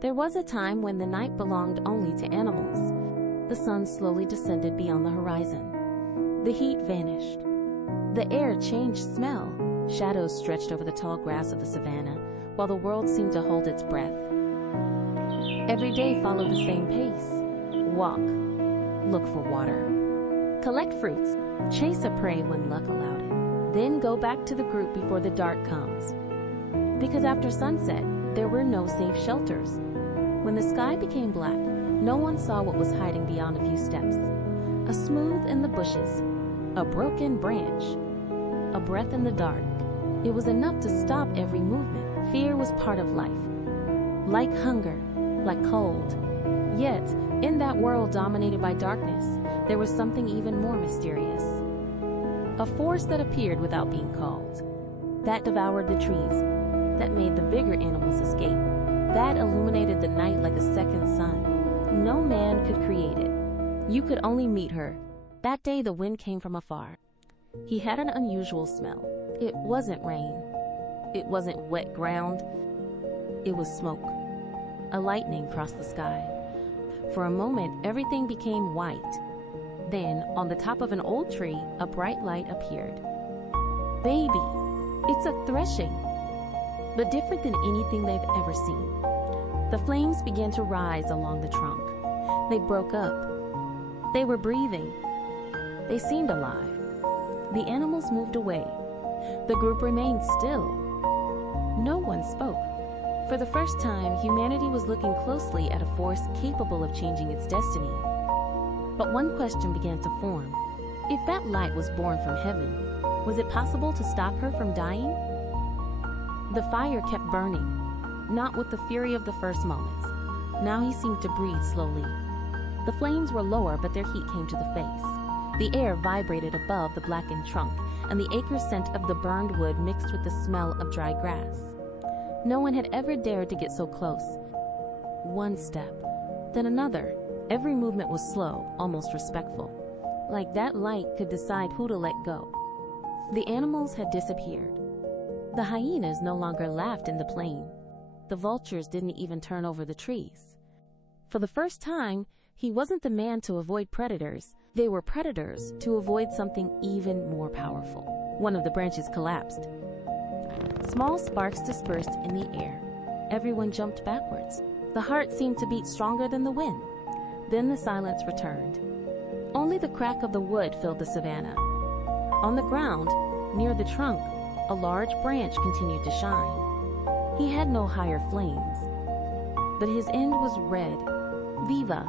There was a time when the night belonged only to animals. The sun slowly descended beyond the horizon. The heat vanished. The air changed smell. Shadows stretched over the tall grass of the savannah, while the world seemed to hold its breath. Every day followed the same pace. Walk. Look for water. Collect fruits. Chase a prey when luck allowed it. Then go back to the group before the dark comes. Because after sunset, there were no safe shelters. When the sky became black, no one saw what was hiding beyond a few steps. A smooth in the bushes, a broken branch, a breath in the dark. It was enough to stop every movement. Fear was part of life. Like hunger, like cold. Yet, in that world dominated by darkness, there was something even more mysterious. A force that appeared without being called. That devoured the trees. That made the bigger animals escape. That illuminated the night like a second sun. No man could create it. You could only meet her. That day the wind came from afar. He had an unusual smell. It wasn't rain. It wasn't wet ground. It was smoke. A lightning crossed the sky. For a moment, everything became white. Then, on the top of an old tree, a bright light appeared. Baby, it's a threshing. But different than anything they've ever seen. The flames began to rise along the trunk. They broke up. They were breathing. They seemed alive. The animals moved away. The group remained still. No one spoke. For the first time, humanity was looking closely at a force capable of changing its destiny. But one question began to form. If that light was born from heaven, was it possible to stop her from dying? The fire kept burning, not with the fury of the first moments. Now he seemed to breathe slowly. The flames were lower, but their heat came to the face. The air vibrated above the blackened trunk, and the acre scent of the burned wood mixed with the smell of dry grass. No one had ever dared to get so close. One step, then another. Every movement was slow, almost respectful. Like that light could decide who to let go. The animals had disappeared. The hyenas no longer laughed in the plain. The vultures didn't even turn over the trees. For the first time, he wasn't the man to avoid predators. They were predators to avoid something even more powerful. One of the branches collapsed. Small sparks dispersed in the air. Everyone jumped backwards. The heart seemed to beat stronger than the wind. Then the silence returned. Only the crack of the wood filled the savannah. On the ground, near the trunk, a large branch continued to shine. He had no higher flames, but his end was red, viva,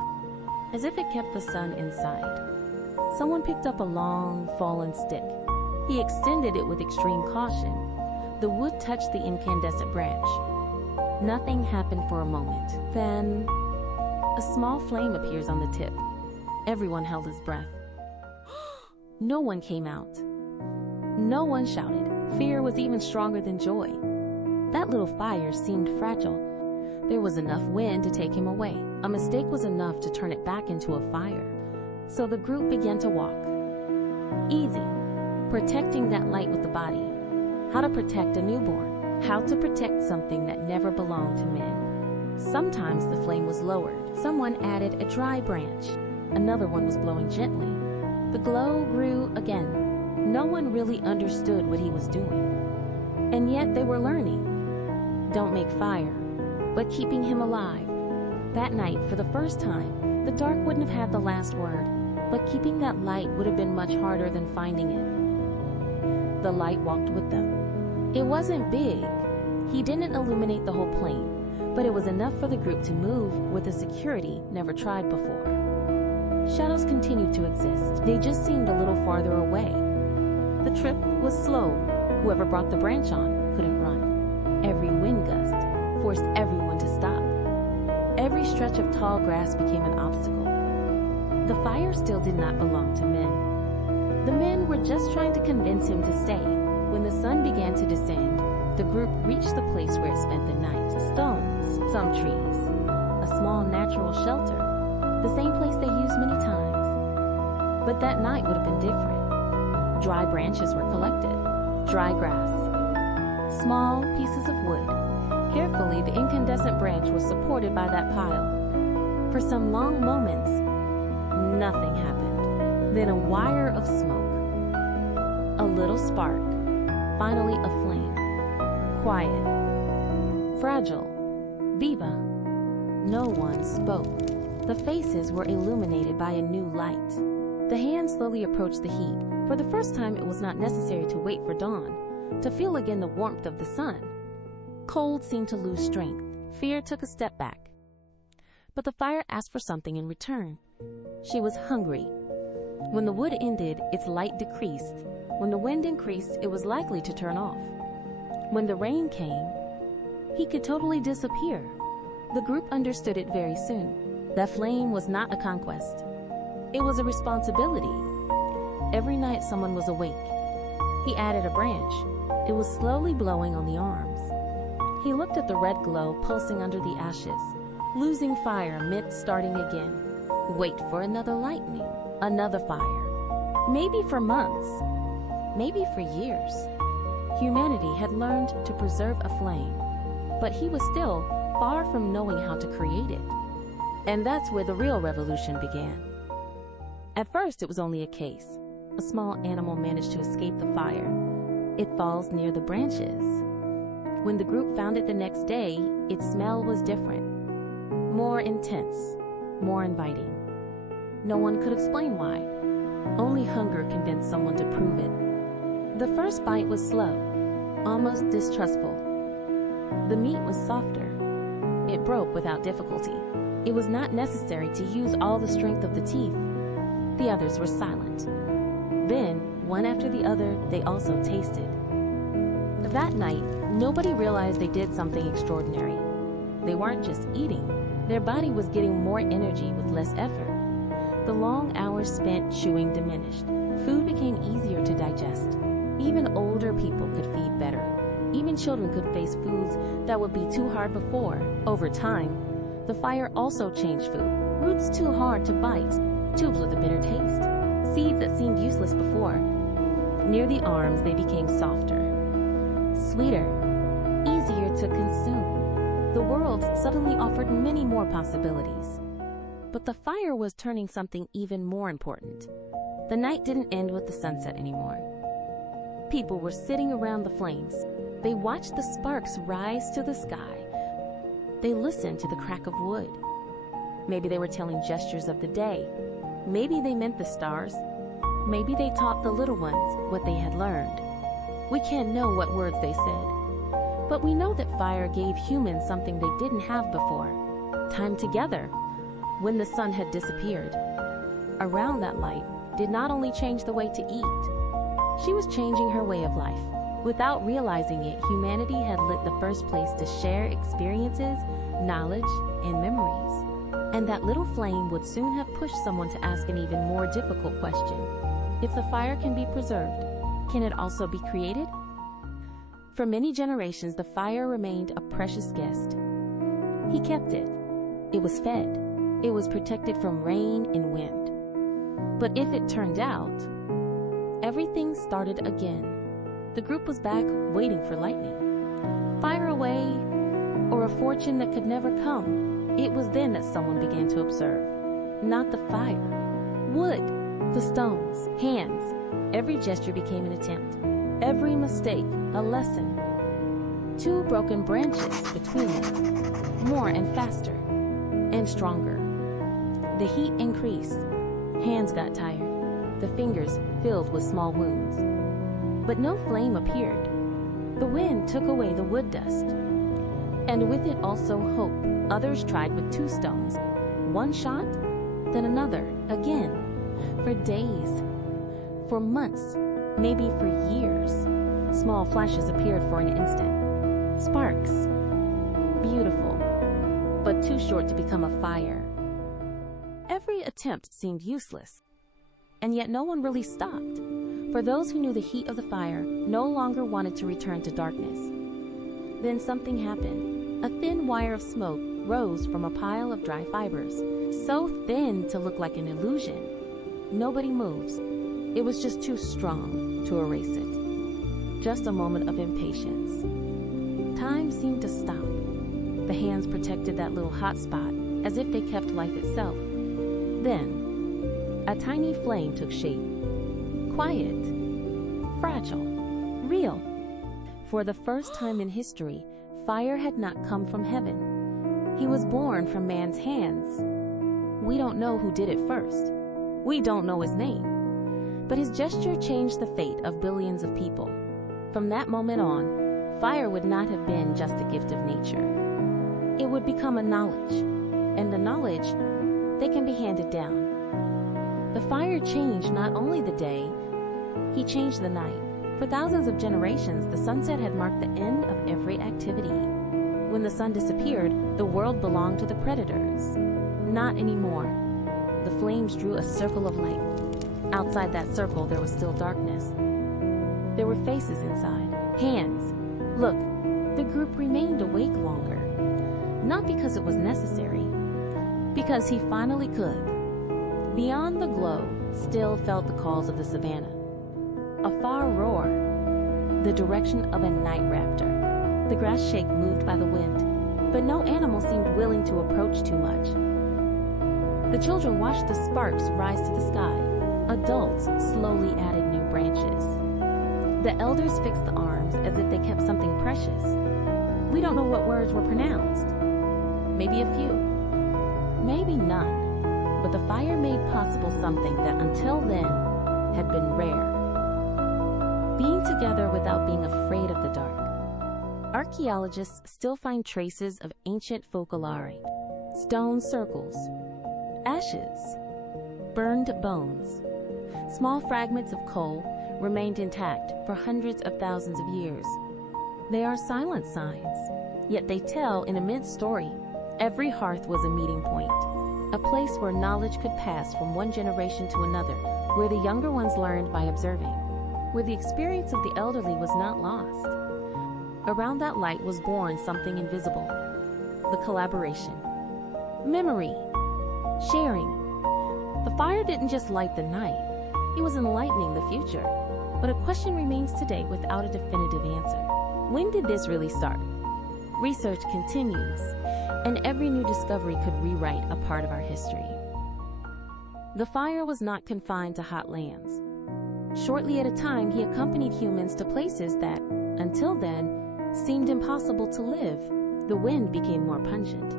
as if it kept the sun inside. Someone picked up a long, fallen stick. He extended it with extreme caution. The wood touched the incandescent branch. Nothing happened for a moment. Then, a small flame appears on the tip. Everyone held his breath. No one came out. No one shouted. Fear was even stronger than joy. That little fire seemed fragile. There was enough wind to take him away. A mistake was enough to turn it back into a fire. So the group began to walk. Easy. Protecting that light with the body. How to protect a newborn. How to protect something that never belonged to men. Sometimes the flame was lowered. Someone added a dry branch. Another one was blowing gently. The glow grew again. No one really understood what he was doing. And yet they were learning. Don't make fire, but keeping him alive. That night, for the first time, the dark wouldn't have had the last word, but keeping that light would have been much harder than finding it. The light walked with them. It wasn't big. He didn't illuminate the whole plain, but it was enough for the group to move with a security never tried before. Shadows continued to exist. They just seemed a little farther away. The trip was slow. Whoever brought the branch on couldn't run. Every wind gust forced everyone to stop. Every stretch of tall grass became an obstacle. The fire still did not belong to men. The men were just trying to convince him to stay. When the sun began to descend, the group reached the place where it spent the night. Stones, some trees, a small natural shelter, the same place they used many times. But that night would have been different. Dry branches were collected, dry grass, small pieces of wood, Carefully, the incandescent branch was supported by that pile. For some long moments, nothing happened. Then a wire of smoke. A little spark. Finally a flame. Quiet. Fragile. Viva. No one spoke. The faces were illuminated by a new light. The hand slowly approached the heat. For the first time, it was not necessary to wait for dawn, to feel again the warmth of the sun. Cold seemed to lose strength. Fear took a step back. But the fire asked for something in return. She was hungry. When the wood ended, its light decreased. When the wind increased, it was likely to turn off. When the rain came, he could totally disappear. The group understood it very soon. That flame was not a conquest. It was a responsibility. Every night someone was awake. He added a branch. It was slowly glowing on the arms. He looked at the red glow pulsing under the ashes. Losing fire meant starting again. Wait for another lightning, another fire. Maybe for months, maybe for years. Humanity had learned to preserve a flame, but he was still far from knowing how to create it. And that's where the real revolution began. At first, it was only a case. A small animal managed to escape the fire. It falls near the branches. When the group found it the next day, its smell was different. More intense, more inviting. No one could explain why. Only hunger convinced someone to prove it. The first bite was slow, almost distrustful. The meat was softer. It broke without difficulty. It was not necessary to use all the strength of the teeth. The others were silent. Then, one after the other, they also tasted. That night, nobody realized they did something extraordinary. They weren't just eating. Their body was getting more energy with less effort. The long hours spent chewing diminished. Food became easier to digest. Even older people could feed better. Even children could face foods that would be too hard before. Over time, the fire also changed food. Roots too hard to bite, tubes with a bitter taste. Seeds that seemed useless before. Near the arms, they became softer, sweeter, easier to consume. The world suddenly offered many more possibilities. But the fire was turning something even more important. The night didn't end with the sunset anymore. People were sitting around the flames. They watched the sparks rise to the sky. They listened to the crack of wood. Maybe they were telling gestures of the day. Maybe they meant the stars. Maybe they taught the little ones what they had learned. We can't know what words they said. But we know that fire gave humans something they didn't have before. Time together, when the sun had disappeared. Around that light did not only change the way to eat. She was changing her way of life. Without realizing it, humanity had lit the first place to share experiences, knowledge, and memories. And that little flame would soon have pushed someone to ask an even more difficult question. If the fire can be preserved, can it also be created? For many generations, the fire remained a precious guest. He kept it. It was fed. It was protected from rain and wind. But if it turned out, everything started again. The group was back waiting for lightning. Fire away, or a fortune that could never come. It was then that someone began to observe. Not the fire. Wood, the stones, hands. Every gesture became an attempt. Every mistake, a lesson. 2 broken branches between them. More and faster. And stronger. The heat increased. Hands got tired. The fingers filled with small wounds. But no flame appeared. The wind took away the wood dust. And with it also hope. Others tried with 2 stones. One shot, then another, again. For days. For months. Maybe for years. Small flashes appeared for an instant. Sparks. Beautiful. But too short to become a fire. Every attempt seemed useless. And yet no one really stopped. For those who knew the heat of the fire no longer wanted to return to darkness. Then something happened. A thin wire of smoke rose from a pile of dry fibers, so thin to look like an illusion. Nobody moves. It was just too strong to erase it. Just a moment of impatience. Time seemed to stop. The hands protected that little hot spot as if they kept life itself. Then, a tiny flame took shape. Quiet, fragile, real. For the first time in history, fire had not come from heaven. He was born from man's hands. We don't know who did it first. We don't know his name. But his gesture changed the fate of billions of people. From that moment on, fire would not have been just a gift of nature. It would become a knowledge. And the knowledge, they can be handed down. The fire changed not only the day, he changed the night. For thousands of generations, the sunset had marked the end of every activity. When the sun disappeared, the world belonged to the predators. Not anymore. The flames drew a circle of light. Outside that circle, there was still darkness. There were faces inside, hands. Look, the group remained awake longer. Not because it was necessary, because he finally could. Beyond the glow, still felt the calls of the savannah. A far roar, the direction of a night raptor. The grass shake moved by the wind, but no animal seemed willing to approach too much. The children watched the sparks rise to the sky. Adults slowly added new branches. The elders fixed the arms as if they kept something precious. We don't know what words were pronounced. Maybe a few. Maybe none. But the fire made possible something that until then had been rare. Being together without being afraid of the dark. Archaeologists still find traces of ancient folklore. Stone circles, ashes, burned bones. Small fragments of coal remained intact for hundreds of thousands of years. They are silent signs, yet they tell an immense story. Every hearth was a meeting point, a place where knowledge could pass from one generation to another, where the younger ones learned by observing, where the experience of the elderly was not lost. Around that light was born something invisible, the collaboration, memory, sharing. The fire didn't just light the night, it was enlightening the future. But a question remains today without a definitive answer. When did this really start? Research continues, and every new discovery could rewrite a part of our history. The fire was not confined to hot lands. Shortly at a time, he accompanied humans to places that, until then, seemed impossible to live. The wind became more pungent.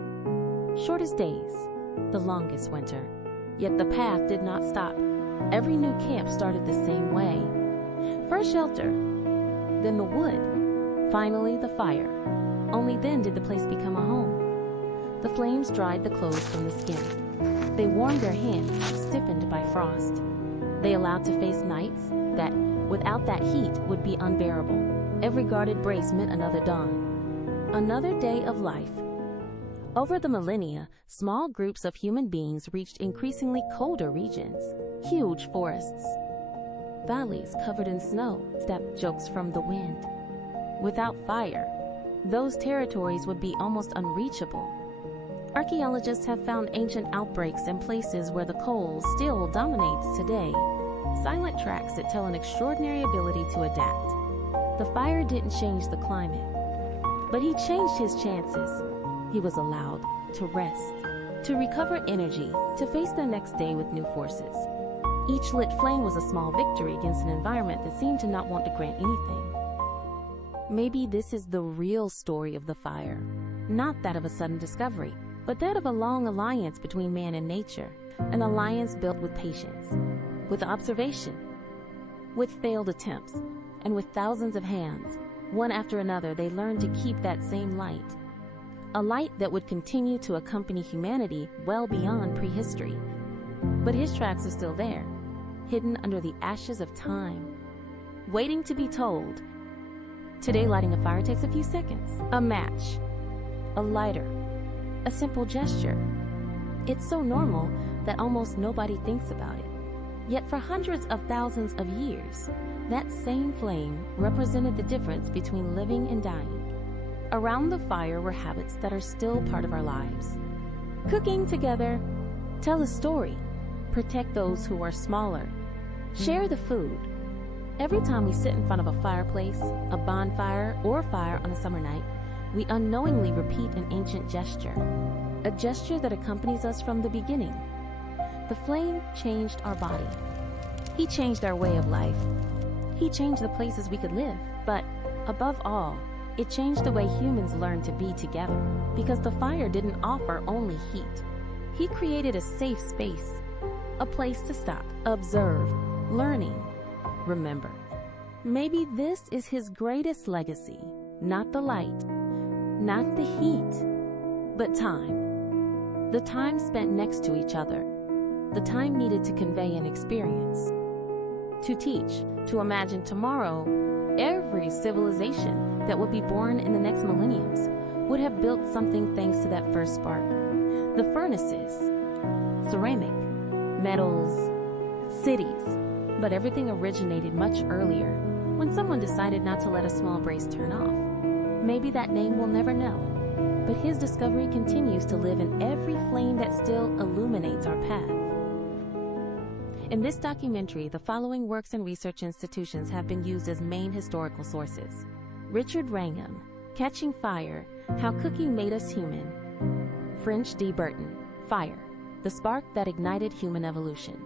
Shortest days, the longest winter. Yet the path did not stop. Every new camp started the same way. First shelter, then the wood, finally the fire. Only then did the place become a home. The flames dried the clothes from the skin. They warmed their hands, stiffened by frost. They allowed to face nights that, without that heat, would be unbearable. Every guarded brace meant another dawn, another day of life. Over the millennia, small groups of human beings reached increasingly colder regions, huge forests, valleys covered in snow, steppe jokes from the wind. Without fire, those territories would be almost unreachable. Archaeologists have found ancient outbreaks in places where the coal still dominates today, silent tracks that tell an extraordinary ability to adapt. The fire didn't change the climate, but he changed his chances. He was allowed to rest, to recover energy, to face the next day with new forces. Each lit flame was a small victory against an environment that seemed to not want to grant anything. Maybe this is the real story of the fire, not that of a sudden discovery, but that of a long alliance between man and nature, an alliance built with patience, with observation, with failed attempts, and with thousands of hands. One after another, they learned to keep that same light, a light that would continue to accompany humanity well beyond prehistory. But his tracks are still there, hidden under the ashes of time, waiting to be told. Today, lighting a fire takes a few seconds. A match, a lighter, a simple gesture. It's so normal that almost nobody thinks about it. Yet for hundreds of thousands of years, that same flame represented the difference between living and dying. Around the fire were habits that are still part of our lives. Cooking together, tell a story, protect those who are smaller, share the food. Every time we sit in front of a fireplace, a bonfire, or fire on a summer night, we unknowingly repeat an ancient gesture, a gesture that accompanies us from the beginning. The flame changed our body. He changed our way of life. He changed the places we could live. But above all, it changed the way humans learned to be together, because the fire didn't offer only heat. He created a safe space, a place to stop, observe, learning, remember. Maybe this is his greatest legacy, not the light, not the heat, but time. The time spent next to each other, the time needed to convey an experience, to teach, to imagine tomorrow. Every civilization that would be born in the next millenniums would have built something thanks to that first spark. The furnaces, ceramic, metals, cities, but everything originated much earlier, when someone decided not to let a small brace turn off. Maybe that name we'll never know, but his discovery continues to live in every flame that still illuminates our path. In this documentary, the following works and research institutions have been used as main historical sources: Richard Wrangham, Catching Fire, How Cooking Made Us Human; French D. Burton, Fire, The Spark That Ignited Human Evolution;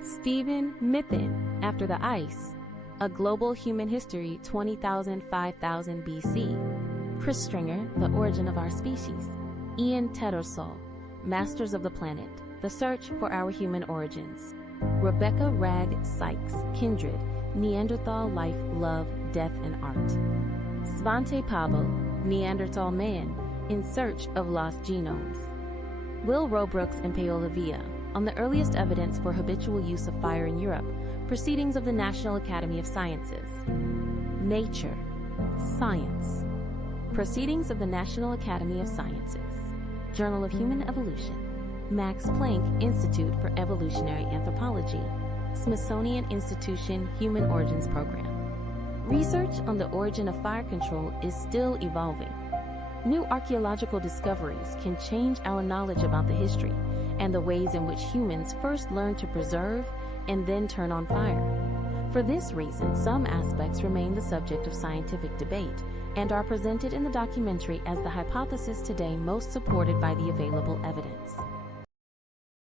Stephen Mithin, After the Ice, A Global Human History 20,000–5000 BC; Chris Stringer, The Origin of Our Species; Ian Tattersall, Masters of the Planet, The Search for Our Human Origins; Rebecca Ragg Sykes, Kindred, Neanderthal Life, Love, Death, and Art; Svante Pabo, Neanderthal Man, In Search of Lost Genomes; Will Robrooks and Paola Villa, On the Earliest Evidence for Habitual Use of Fire in Europe, Proceedings of the National Academy of Sciences; Nature, Science, Proceedings of the National Academy of Sciences; Journal of Human Evolution; Max Planck Institute for Evolutionary Anthropology, Smithsonian Institution Human Origins Program. Research on the origin of fire control is still evolving. New archaeological discoveries can change our knowledge about the history and the ways in which humans first learned to preserve and then turn on fire. For this reason, some aspects remain the subject of scientific debate and are presented in the documentary as the hypothesis today most supported by the available evidence.